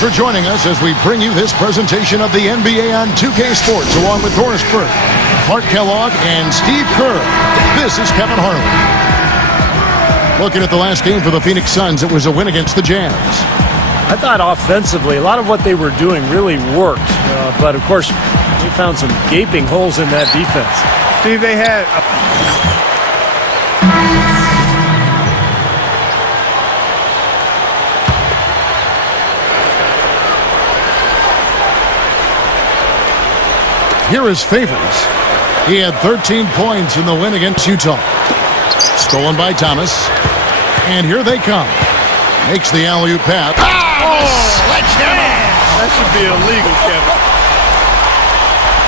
Thanks for joining us as we bring you this presentation of the NBA on 2K Sports, along with Doris Burke, Clark Kellogg, and Steve Kerr. This is Kevin Harlan. Looking at the last game for the Phoenix Suns, it was a win against the Jazz. I thought offensively, a lot of what they were doing really worked. But, of course, they found some gaping holes in that defense. Steve, they had... Here is Favors. He had 13 points in the win against Utah. Stolen by Thomas. And here they come. Makes the alley-oop pass. Sledgehammer! That should be illegal, Kevin.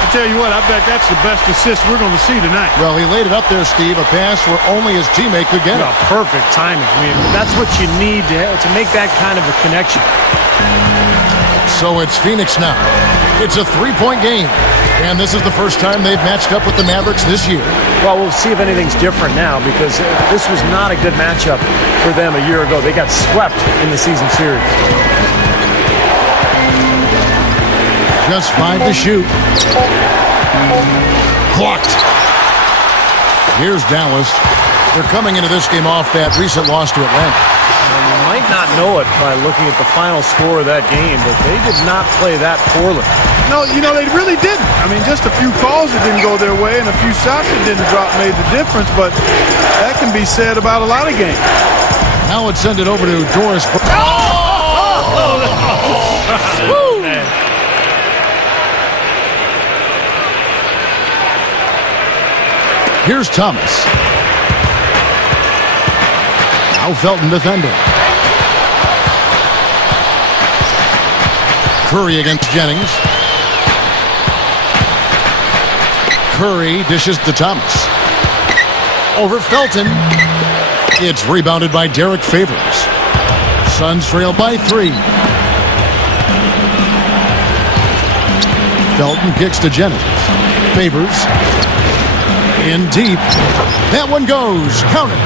I tell you what, I bet that's the best assist we're going to see tonight. Well, he laid it up there, Steve, a pass where only his teammate could get it. Perfect timing. I mean, that's what you need to make that kind of a connection. So it's Phoenix now. It's a three-point game. And this is the first time they've matched up with the Mavericks this year. Well, we'll see if anything's different now, because this was not a good matchup for them a year ago. They got swept in the season series. Just 5 to shoot. Blocked. Here's Dallas. They're coming into this game off that recent loss to Atlanta. And you might not know it by looking at the final score of that game, but they did not play that poorly. No, you know, they really didn't. I mean, just a few calls that didn't go their way and a few shots that didn't drop made the difference, but that can be said about a lot of games. Now let's send it over to Doris. Here's Thomas. Now Felton defending. Curry against Jennings. Curry dishes to Thomas. Over Felton. It's rebounded by Derek Favors. Suns trail by 3. Felton kicks to Jennings. Favors. In deep. That one goes. Count it.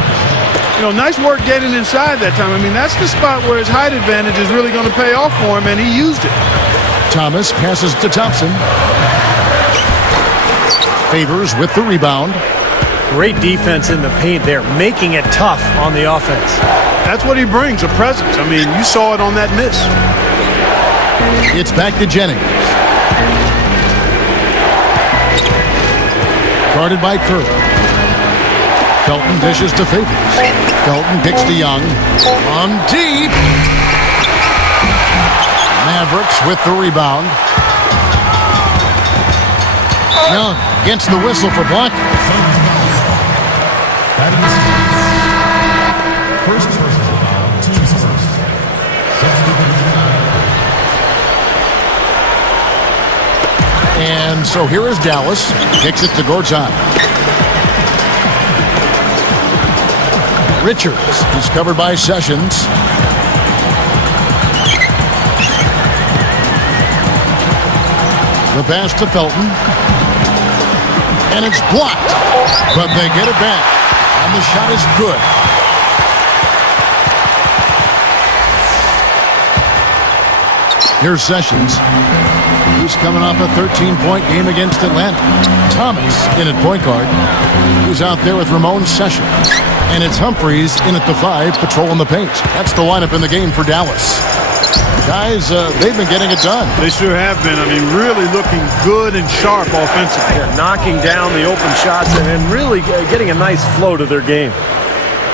You know, nice work getting inside that time. I mean, that's the spot where his height advantage is really going to pay off for him, and he used it. Thomas passes to Thompson. Favors with the rebound. Great defense in the paint there, making it tough on the offense. That's what he brings, a presence. I mean, you saw it on that miss. It's back to Jennings. Guarded by Curry. Felton dishes to Favors. Felton kicks to Young. On deep. Mavericks with the rebound. Young gets the whistle for blocking. First personal foul, team's first. And so here is Dallas. Kicks it to Gortat. Richards is covered by Sessions. The pass to Felton. And it's blocked. But they get it back. And the shot is good. Here's Sessions. He's coming off a 13-point game against Atlanta. Thomas in at point guard. Who's out there with Ramon Sessions. And it's Humphreys in at the 5, patrolling the paint. That's the lineup in the game for Dallas. Guys, they've been getting it done. They sure have been. I mean, really looking good and sharp offensively. Yeah, knocking down the open shots and really getting a nice flow to their game.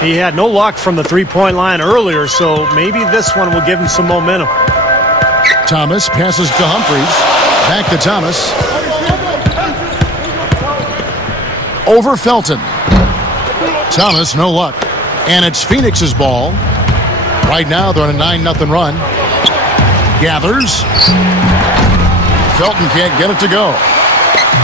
He had no luck from the three-point line earlier, so maybe this one will give him some momentum. Thomas passes to Humphreys. Back to Thomas. Over Felton. Thomas, no luck. And it's Phoenix's ball. Right now, they're on a 9-0 run. Gathers. Felton can't get it to go.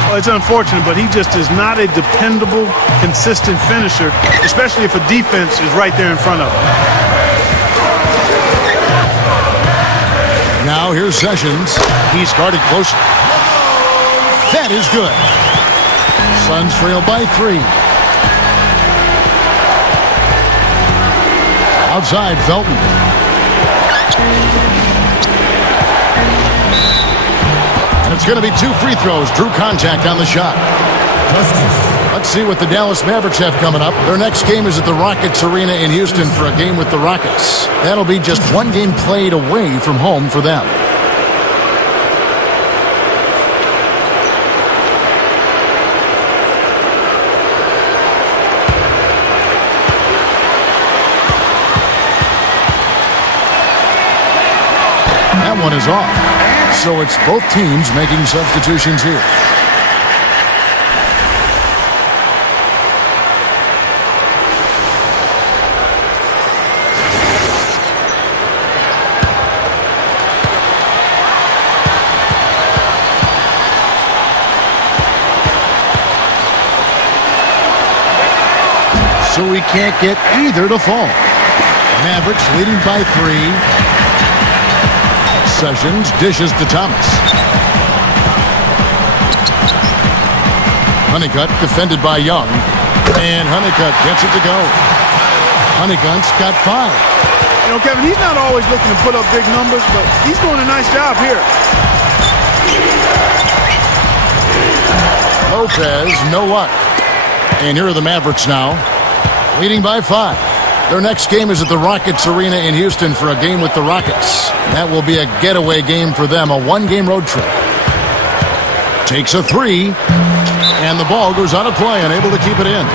Well, it's unfortunate, but he just is not a dependable, consistent finisher, especially if a defense is right there in front of him. Now here's Sessions. He's guarded closely. That is good. Suns trail by 3. Outside, Felton. going to be 2 free throws. Drew contact on the shot. Let's see what the Dallas Mavericks have coming up. Their next game is at the Rockets Arena in Houston for a game with the Rockets. That'll be just 1 game played away from home for them. That one is off. So it's both teams making substitutions here. So we can't get either to fall. Mavericks leading by 3. Sessions dishes to Thomas. Honeycutt defended by Young. And Honeycutt gets it to go. Honeycutt's got 5. You know, Kevin, he's not always looking to put up big numbers, but he's doing a nice job here. Lopez, no luck. And here are the Mavericks now, leading by 5. Their next game is at the Rockets Arena in Houston for a game with the Rockets. That will be a getaway game for them, a 1-game road trip. Takes a 3, and the ball goes out of play, unable to keep it in.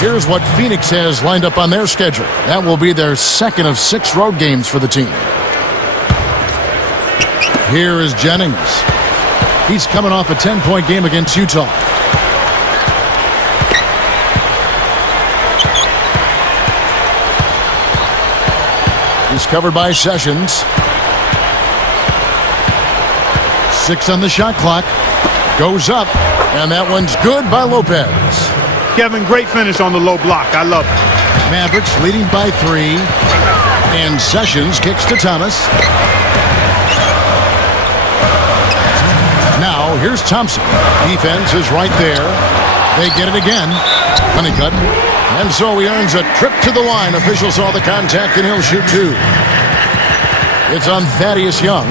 Here's what Phoenix has lined up on their schedule. That will be their 2nd of 6 road games for the team. Here is Jennings. He's coming off a 10-point game against Utah. He's covered by Sessions. 6 on the shot clock. Goes up, and that one's good by Lopez. Kevin, great finish on the low block. I love it. Mavericks leading by 3. And Sessions kicks to Thomas. Now, here's Thompson. Defense is right there. They get it again. Honeycutt. And so he earns a trip to the line. Officials saw the contact, and he'll shoot 2. It's on Thaddeus Young.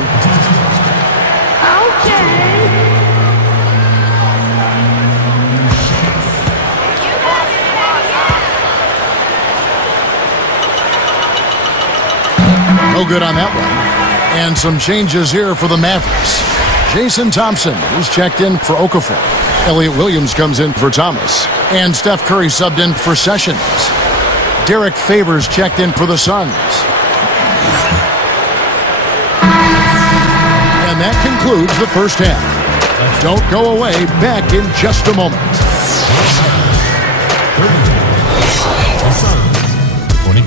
No good on that one. And some changes here for the Mavericks. Jason Thompson is checked in for Okafor. Elliot Williams comes in for Thomas. And Steph Curry subbed in for Sessions. Derek Favors checked in for the Suns. And that concludes the first half. Don't go away. Back in just a moment.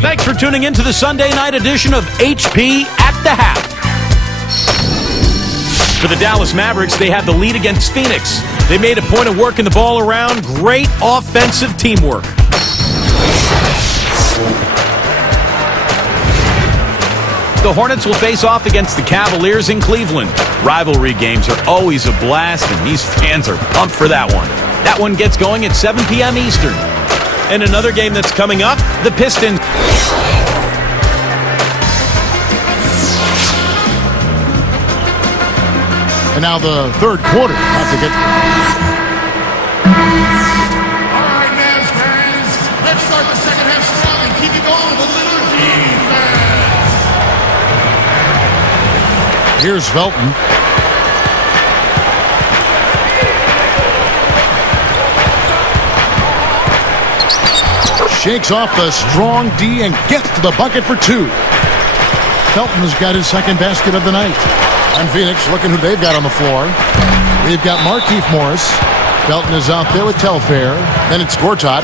Thanks for tuning in to the Sunday night edition of HP at the Half. For the Dallas Mavericks, they had the lead against Phoenix. They made a point of working the ball around. Great offensive teamwork. The Hornets will face off against the Cavaliers in Cleveland. Rivalry games are always a blast, and these fans are pumped for that one. That one gets going at 7 p.m. Eastern. And another game that's coming up, the Pistons. And now the third quarter. Have to get. All right, Mavs fans, let's start the second half strong and keep it going with a little defense. Here's Felton. Shakes off the strong D and gets to the bucket for 2. Felton has got his second basket of the night. And Phoenix looking who they've got on the floor. We've got Markieff Morris. Felton is out there with Telfair. Then it's Gortat.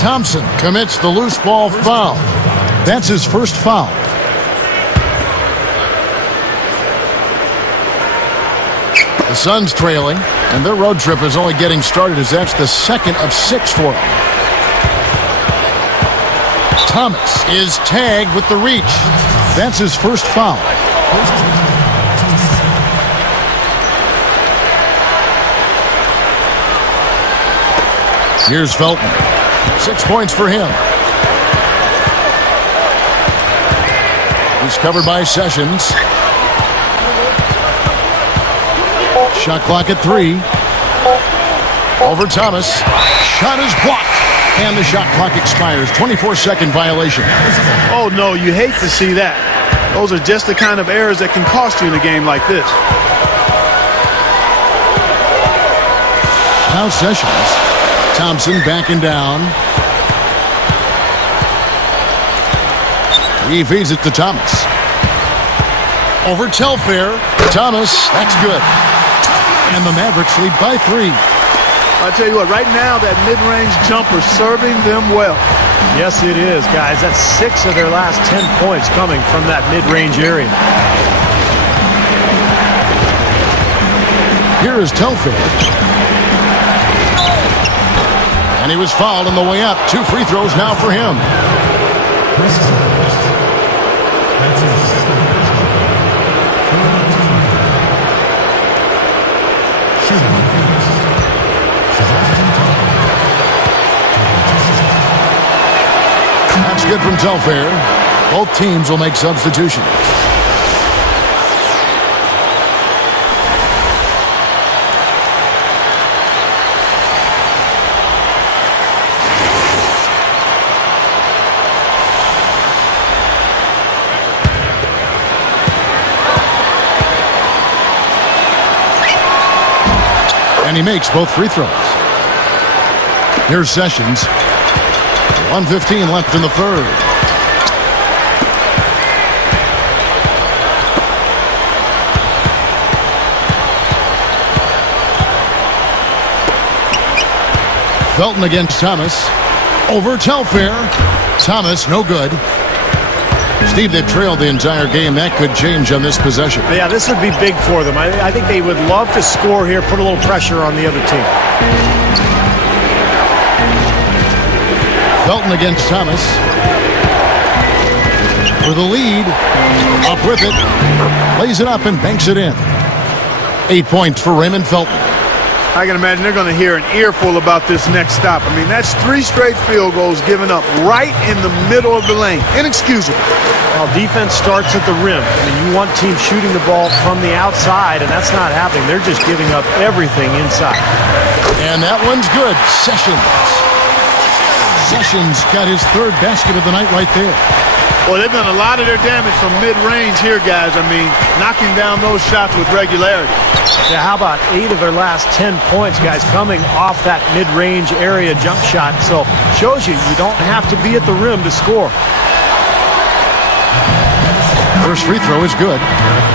Thompson commits the loose ball foul. That's his first foul. The Suns trailing, and their road trip is only getting started as that's the 2nd of 6 for them. Thomas is tagged with the reach. That's his first foul. Here's Felton. 6 points for him. He's covered by Sessions. Shot clock at 3. Over Thomas. Shot is blocked. And the shot clock expires. 24-second violation. Oh, no, you hate to see that. Those are just the kind of errors that can cost you in a game like this. Now Sessions. Thompson backing down. He feeds it to Thomas. Over Telfair. Thomas, that's good. And the Mavericks lead by 3. I'll tell you what, right now that mid-range jumper serving them well. Yes, it is, guys. That's 6 of their last 10 points coming from that mid-range area. Here is Telfair. And he was fouled on the way up. 2 free throws now for him. That's good from Telfair. Both teams will make substitutions. And he makes both free throws. Here's Sessions. 1:15 left in the third. Felton against Thomas. Over Telfair. Thomas, no good. Steve, they've trailed the entire game. That could change on this possession. Yeah, this would be big for them. I think they would love to score here, put a little pressure on the other team. Felton against Thomas. For the lead. Up with it. Lays it up and banks it in. 8 points for Raymond Felton. I can imagine they're going to hear an earful about this next stop. I mean, that's 3 straight field goals given up right in the middle of the lane. Inexcusable. Well, defense starts at the rim. I mean, you want teams shooting the ball from the outside, and that's not happening. They're just giving up everything inside. And that one's good. Sessions got his 3rd basket of the night right there. Well, they've done a lot of their damage from mid-range here, guys. I mean, knocking down those shots with regularity. Yeah, how about 8 of their last 10 points, guys, coming off that mid-range area jump shot. So, shows you don't have to be at the rim to score. First free throw is good.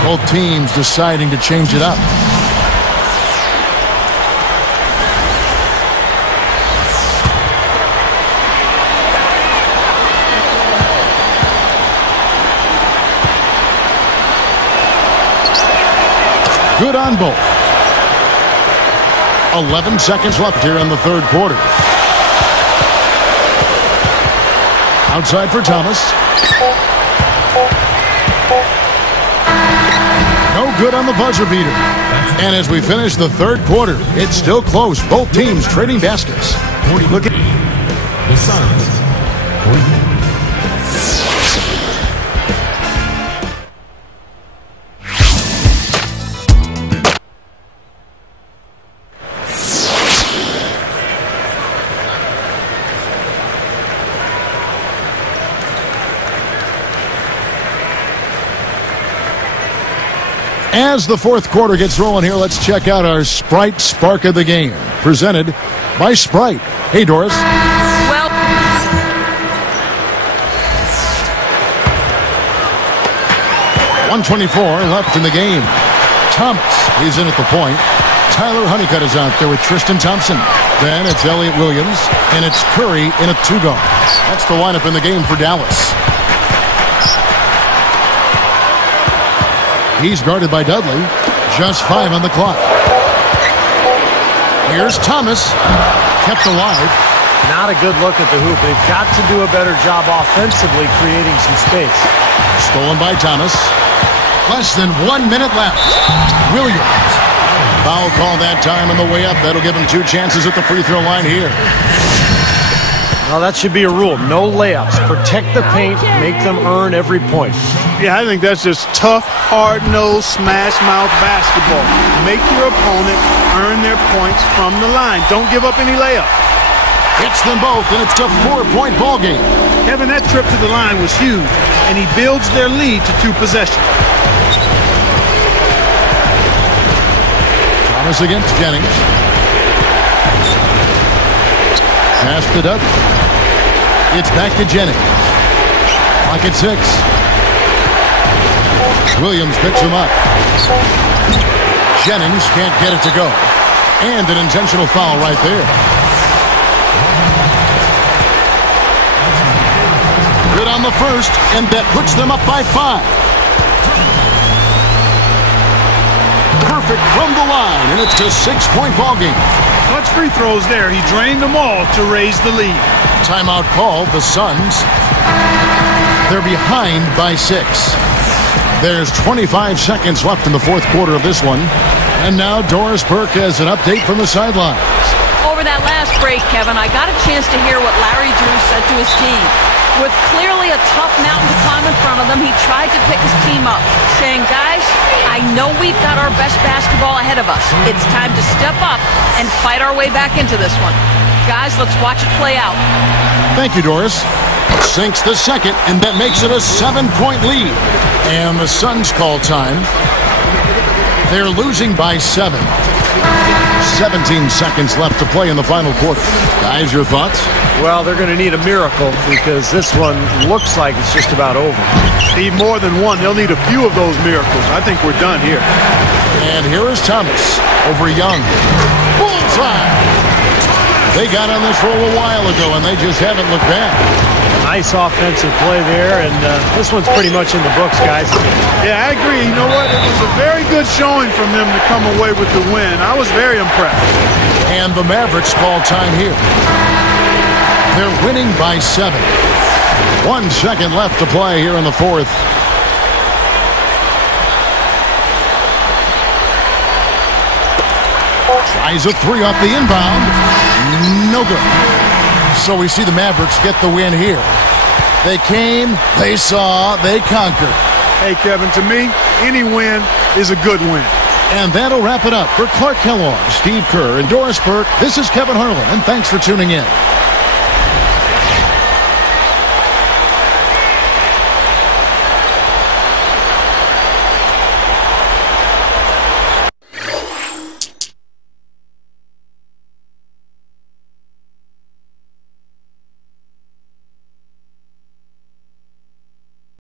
Both teams deciding to change it up. Good on both. 11 seconds left here in the third quarter. Outside for Thomas. No good on the buzzer beater. And as we finish the third quarter, it's still close. Both teams trading baskets. Look at the Suns. As the fourth quarter gets rolling here, let's check out our Sprite Spark of the Game, presented by Sprite. Hey, Doris. Well, 1:24 left in the game. Thomas, he's in at the point. Tyler Honeycutt is out there with Tristan Thompson. Then it's Elliott Williams, and it's Curry in a 2-guard. That's the lineup in the game for Dallas. He's guarded by Dudley. Just 5 on the clock. Here's Thomas. Kept alive. Not a good look at the hoop. They've got to do a better job offensively creating some space. Stolen by Thomas. Less than 1 minute left. Williams. Foul call that time on the way up. That'll give him 2 chances at the free throw line here. Well, that should be a rule. No layups. Protect the paint. Make them earn every point. Yeah, I think that's just tough, hard-nosed, smash-mouth basketball. Make your opponent earn their points from the line. Don't give up any layup. Hits them both, and it's a 4-point ball game. Kevin, that trip to the line was huge, and he builds their lead to 2 possessions. Thomas against Jennings. Pass to Dudley. It's back to Jennings. Clock at 6. Williams picks him up. Jennings can't get it to go. And an intentional foul right there. Good on the first, and that puts them up by 5. Perfect from the line, and it's a 6-point ball game. Clutch free throws there. He drained them all to raise the lead. Timeout called. The Suns. They're behind by 6. There's 25 seconds left in the fourth quarter of this one. And now Doris Burke has an update from the sidelines. Over that last break, Kevin, I got a chance to hear what Larry Drew said to his team. With clearly a tough mountain to climb in front of them, he tried to pick his team up, saying, guys, I know we've got our best basketball ahead of us. It's time to step up and fight our way back into this one. Guys, let's watch it play out. Thank you, Doris. Sinks the second, and that makes it a 7-point lead. And the Suns call time. They're losing by 7. 17 seconds left to play in the final quarter. Guys, your thoughts? Well, they're going to need a miracle because this one looks like it's just about over. Need more than one. They'll need a few of those miracles. I think we're done here. And here is Thomas over Young. Bullseye! They got on this roll a while ago, and they just haven't looked back. Nice offensive play there, and this one's pretty much in the books, guys. Yeah, I agree. You know what? It was a very good showing from them to come away with the win. I was very impressed. And the Mavericks call time here. They're winning by 7. 1 second left to play here in the fourth. Tries a 3 off the inbound. No good. So we see the Mavericks get the win here. They came, they saw, they conquered. Hey, Kevin, to me, any win is a good win. And that'll wrap it up for Clark Kellogg, Steve Kerr, and Doris Burke. This is Kevin Harlan, and thanks for tuning in.